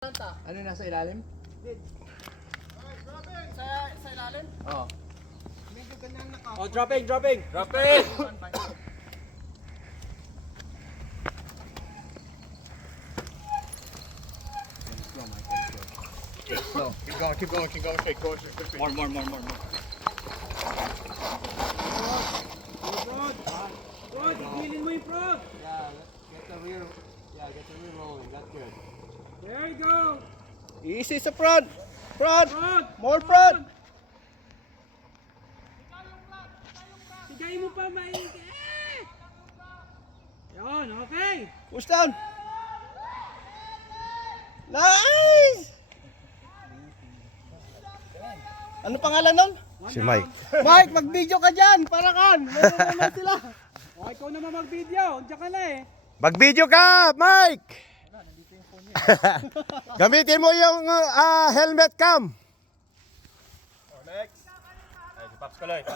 Ano nasa ilalim? Sa ilalim? Oo. Medyo ganyan naka. Oh, dropping! Slow. Keep going. Quick. More. Front! Igilin mo yung front! Yeah, get the rear rolling. That's good. There you go! Easy sa front. Front. Front! More front. Sigay mo pa maigi! Yun, okay! Push down. Nice! Ano pangalan nun? Si Mike. Mike, mag-video ka dyan. Para kan. May sila. O, ikaw naman mag-video. Andiyan ka na eh. Mag-video ka, Mike! Gamitin mo yung helmet cam. Next. Ay, si Paps Kaloy.